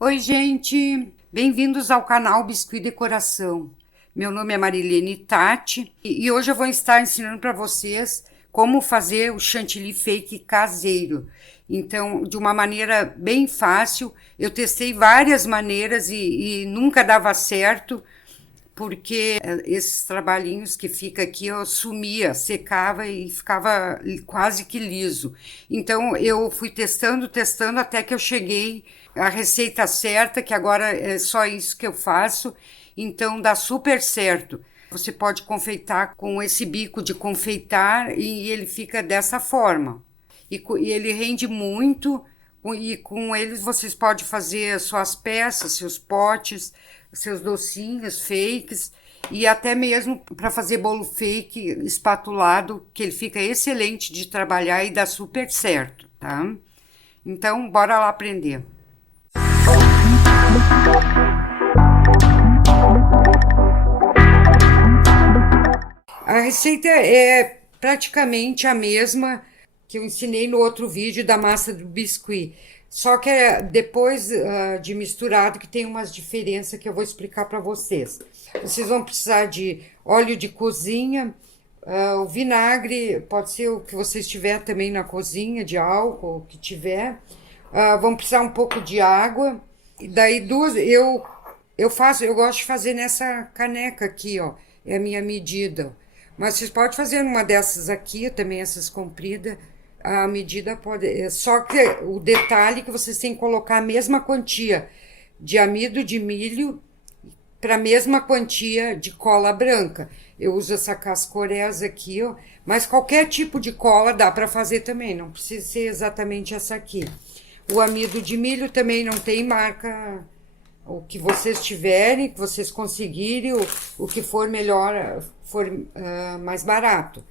Oi, gente! Bem-vindos ao canal Biscuit Decoração. Meu nome é Marilene Tati e hoje eu vou estar ensinando para vocês como fazer o chantilly fake caseiro. Então, de uma maneira bem fácil, eu testei várias maneiras e nunca dava certo, porque esses trabalhinhos que fica aqui eu sumia, secava e ficava quase que liso. Então eu fui testando até que eu cheguei à receita certa, que agora é só isso que eu faço, então dá super certo. Você pode confeitar com esse bico de confeitar e ele fica dessa forma. E ele rende muito, e com eles vocês podem fazer suas peças, seus potes, seus docinhos fakes e até mesmo para fazer bolo fake espatulado, que ele fica excelente de trabalhar e dá super certo, tá? Então, bora lá aprender. A receita é praticamente a mesma que eu ensinei no outro vídeo da massa do biscuit. Só que depois de misturado que tem umas diferenças que eu vou explicar para vocês. Vocês vão precisar de óleo de cozinha, o vinagre, pode ser o que vocês tiver também na cozinha, de álcool, o que tiver. Vão precisar um pouco de água. E daí eu gosto de fazer nessa caneca aqui, ó, é a minha medida. Mas vocês podem fazer uma dessas aqui, também essas compridas. A medida pode... Só que o detalhe é que vocês têm que colocar a mesma quantia de amido de milho para a mesma quantia de cola branca. Eu uso essa cascorés aqui, ó. Mas qualquer tipo de cola dá para fazer também, não precisa ser exatamente essa aqui. O amido de milho também não tem marca... O que vocês tiverem, que vocês conseguirem, o que for melhor, for mais barato.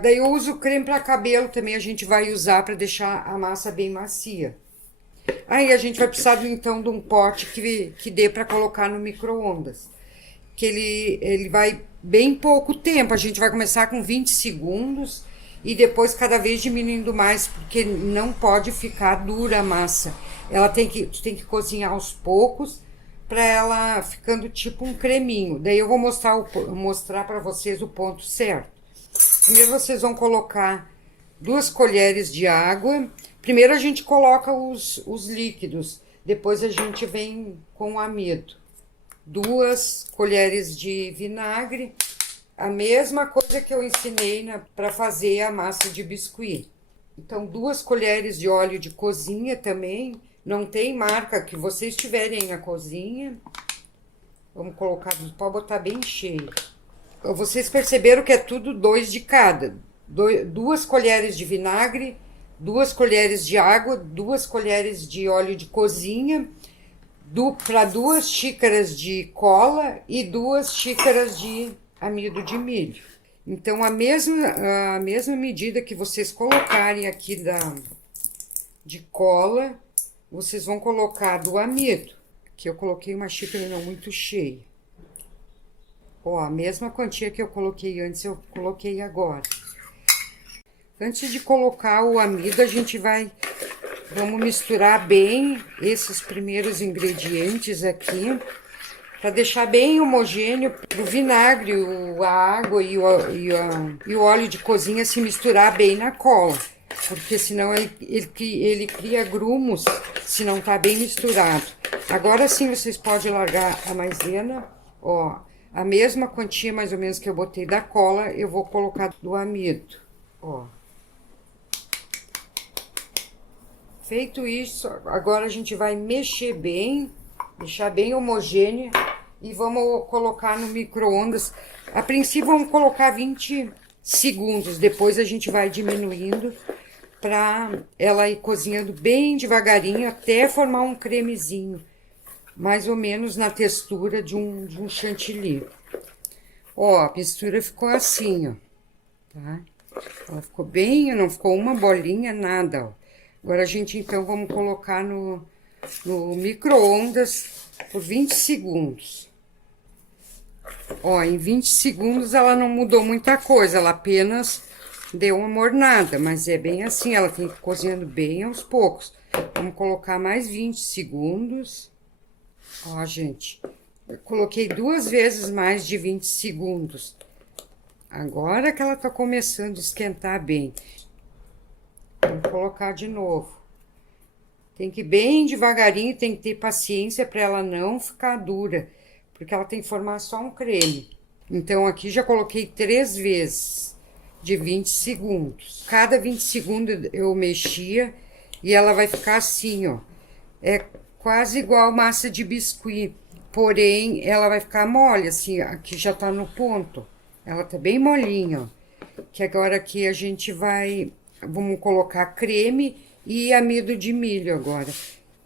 Daí eu uso creme para cabelo também, a gente vai usar para deixar a massa bem macia. Aí a gente vai precisar então de um pote que dê para colocar no micro-ondas. Que ele vai bem pouco tempo, a gente vai começar com 20 segundos e depois cada vez diminuindo mais, porque não pode ficar dura a massa. Ela tem que cozinhar aos poucos para ela ficando tipo um creminho. Daí eu vou mostrar para vocês o ponto certo. Primeiro vocês vão colocar 2 colheres de água. Primeiro a gente coloca os líquidos, depois a gente vem com o amido. 2 colheres de vinagre, a mesma coisa que eu ensinei para fazer a massa de biscuit. Então 2 colheres de óleo de cozinha também. Não tem marca que vocês tiverem na cozinha. Vamos colocar, pode botar bem cheio. Vocês perceberam que é tudo 2 de cada. 2 colheres de vinagre, 2 colheres de água, 2 colheres de óleo de cozinha, para 2 xícaras de cola e 2 xícaras de amido de milho. Então, a mesma medida que vocês colocarem aqui de cola, vocês vão colocar do amido, que eu coloquei uma xícara não muito cheia. Ó, a mesma quantia que eu coloquei antes, eu coloquei agora. Antes de colocar o amido, vamos misturar bem esses primeiros ingredientes aqui, para deixar bem homogêneo para o vinagre, a água e o óleo de cozinha se misturar bem na cola. Porque senão ele cria grumos se não tá bem misturado. Agora sim vocês podem largar a maisena, ó, a mesma quantia mais ou menos que eu botei da cola, eu vou colocar do amido, ó. Feito isso, agora a gente vai mexer bem, deixar bem homogêneo e vamos colocar no micro-ondas. A princípio vamos colocar 20 segundos, depois a gente vai diminuindo para ela ir cozinhando bem devagarinho até formar um cremezinho, mais ou menos na textura de um chantilly. Ó, a mistura ficou assim, ó, tá? Ela ficou bem, não ficou uma bolinha, nada, ó. Agora a gente então vamos colocar no micro-ondas por 20 segundos. Ó, em 20 segundos ela não mudou muita coisa, ela apenas deu uma mornada, mas é bem assim, ela tem que ir cozinhando bem aos poucos, Vamos colocar mais 20 segundos. Ó, gente, eu coloquei 2 vezes mais de 20 segundos. Agora que ela tá começando a esquentar bem. Vamos colocar de novo. Tem que ir bem devagarinho, tem que ter paciência para ela não ficar dura, porque ela tem que formar só um creme. Então, aqui já coloquei 3 vezes de 20 segundos. Cada 20 segundos eu mexia e ela vai ficar assim, ó. É quase igual massa de biscuit, porém, ela vai ficar mole, assim, aqui já tá no ponto. Ela tá bem molinha, ó. Que agora aqui a gente vamos colocar creme e amido de milho agora.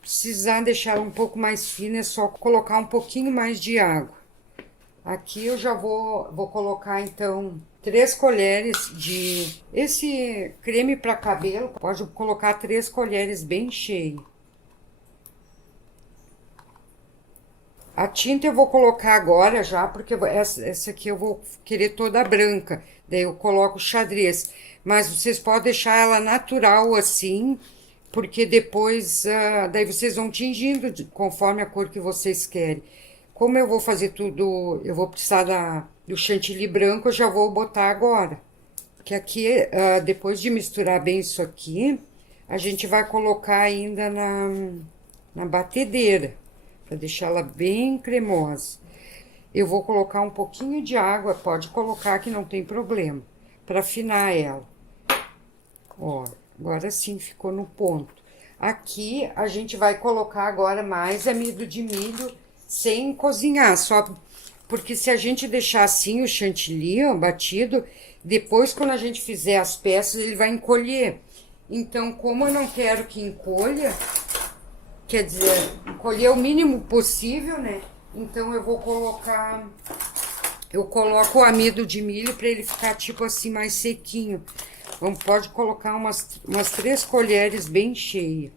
Precisar deixar ela um pouco mais fina, é só colocar um pouquinho mais de água. Aqui eu já vou colocar, então, 3 colheres de... Esse creme para cabelo, pode colocar 3 colheres bem cheio. A tinta eu vou colocar agora já, porque essa aqui eu vou querer toda branca. Daí eu coloco xadrez. Mas vocês podem deixar ela natural assim, porque depois, daí vocês vão tingindo conforme a cor que vocês querem. Como eu vou fazer tudo, eu vou precisar do chantilly branco, eu já vou botar agora. Que aqui, depois de misturar bem isso aqui, a gente vai colocar ainda na batedeira, para deixar ela bem cremosa. Eu vou colocar um pouquinho de água, pode colocar que não tem problema, para afinar ela. Ó, agora sim ficou no ponto. Aqui a gente vai colocar agora mais amido de milho sem cozinhar, só porque se a gente deixar assim o chantilly, ó, batido, depois quando a gente fizer as peças ele vai encolher. Então, como eu não quero que encolha, quer dizer, encolher o mínimo possível, né? Então eu coloco o amido de milho para ele ficar tipo assim mais sequinho. Pode colocar umas 3 colheres bem cheias.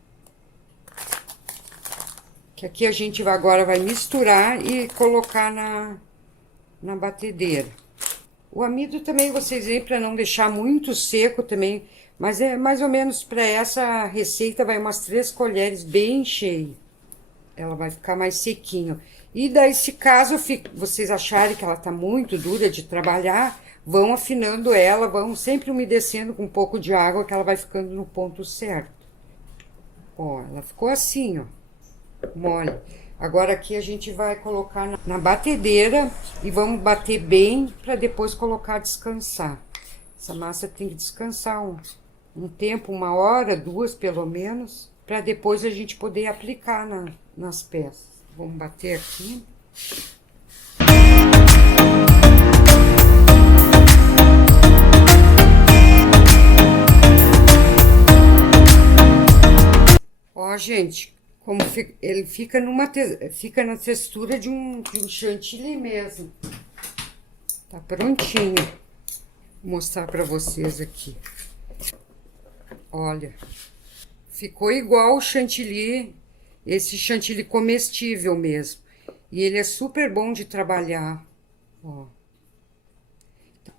Que aqui a gente agora vai misturar e colocar na batedeira. O amido também vocês veem para não deixar muito seco também, mas é mais ou menos para essa receita vai umas 3 colheres bem cheias. Ela vai ficar mais sequinho. E daí, se caso vocês acharem que ela tá muito dura de trabalhar, vão afinando ela, vão sempre umedecendo com um pouco de água que ela vai ficando no ponto certo. Ó, ela ficou assim, ó, mole. Agora aqui a gente vai colocar na batedeira e vamos bater bem para depois colocar descansar. Essa massa tem que descansar um tempo, 1 hora, 2 pelo menos, para depois a gente poder aplicar nas peças. Vamos bater aqui. Ó, gente, como ele fica fica na textura de um chantilly mesmo. Tá prontinho. Vou mostrar para vocês aqui. Olha, ficou igual o chantilly, esse chantilly comestível mesmo. E ele é super bom de trabalhar, ó.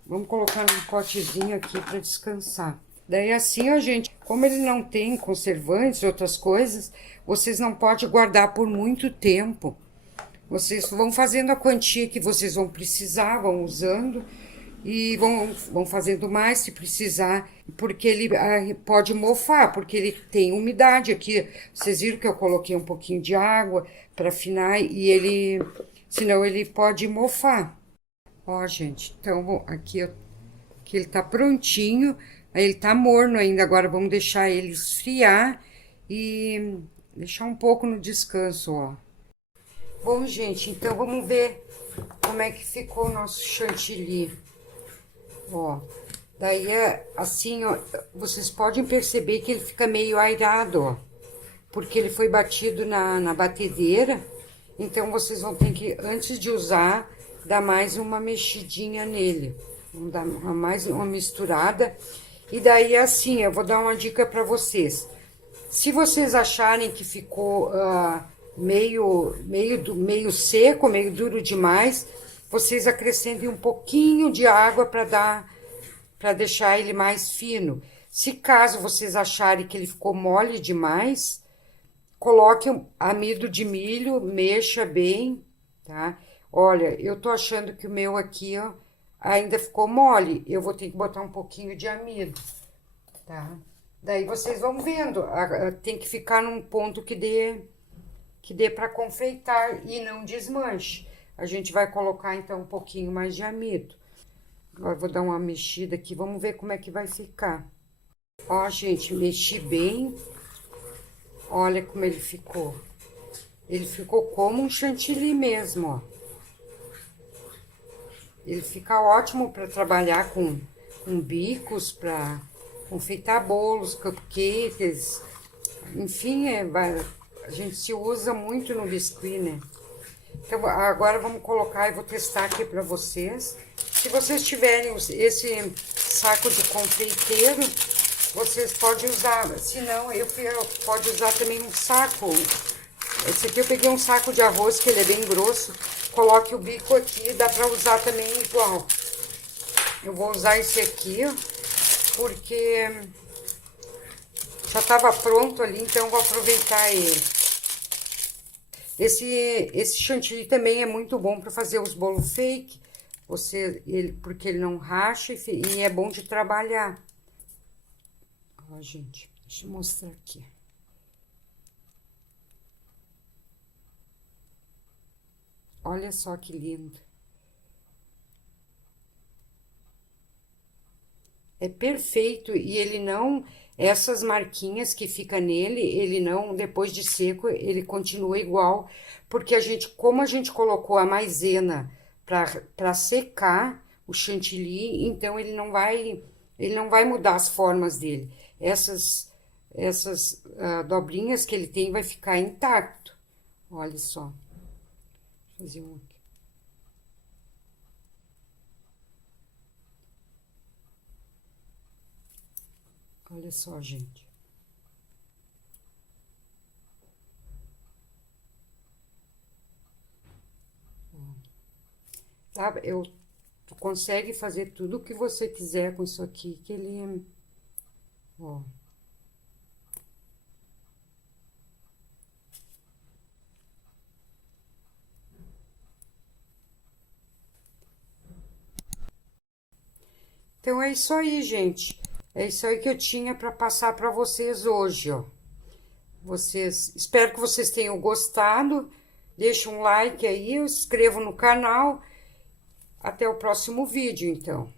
Vamos colocar num potezinho aqui para descansar. Daí assim, ó, gente, como ele não tem conservantes, outras coisas, vocês não podem guardar por muito tempo. Vocês vão fazendo a quantia que vocês vão precisar, vão usando e vão fazendo mais se precisar, porque ele pode mofar, porque ele tem umidade aqui. Vocês viram que eu coloquei um pouquinho de água para afinar e senão ele pode mofar. Ó, gente, então aqui ele tá prontinho, aí ele tá morno ainda, agora vamos deixar ele esfriar e deixar um pouco no descanso, ó. Bom, gente, então vamos ver como é que ficou o nosso chantilly. Ó, daí assim, ó, vocês podem perceber que ele fica meio airado, ó, porque ele foi batido na batedeira. Então vocês vão ter que, antes de usar, dar mais uma mexidinha nele. Vamos dar mais uma misturada. E daí assim, eu vou dar uma dica para vocês. Se vocês acharem que ficou meio seco, meio duro demais, vocês acrescentem um pouquinho de água para deixar ele mais fino. Se caso vocês acharem que ele ficou mole demais, coloque amido de milho, mexa bem, tá? Olha, eu tô achando que o meu aqui, ó, ainda ficou mole. Eu vou ter que botar um pouquinho de amido, tá? Daí vocês vão vendo. Tem que ficar num ponto que dê para confeitar e não desmanche. A gente vai colocar então um pouquinho mais de amido. Agora eu vou dar uma mexida aqui, vamos ver como é que vai ficar. Ó, gente, mexi bem. Olha como ele ficou. Ele ficou como um chantilly mesmo, ó. Ele fica ótimo para trabalhar com bicos, para confeitar bolos, cupcakes. Enfim, a gente se usa muito no biscuit, né? Então, agora vamos colocar e vou testar aqui para vocês. Se vocês tiverem esse saco de confeiteiro, vocês podem usar. Se não, pode usar também um saco. Esse aqui eu peguei um saco de arroz, que ele é bem grosso. Coloque o bico aqui, dá para usar também igual. Eu vou usar esse aqui, porque já estava pronto ali, então eu vou aproveitar ele. Esse chantilly também é muito bom para fazer os bolos fake, porque ele não racha e é bom de trabalhar. Ó, gente, deixa eu mostrar aqui. Olha só que lindo. É perfeito e ele não, essas marquinhas que fica nele, ele não, depois de seco, ele continua igual, porque como a gente colocou a maisena para secar o chantilly, então ele não vai mudar as formas dele. Essas dobrinhas que ele tem vai ficar intacto. Olha só. Vou fazer um aqui. Olha só, gente. Tá? Tu consegue fazer tudo o que você quiser com isso aqui, que ele... Ó. Então, é isso aí, gente. É isso aí que eu tinha para passar para vocês hoje, ó. Espero que vocês tenham gostado. Deixa um like aí, inscreva no canal. Até o próximo vídeo, então.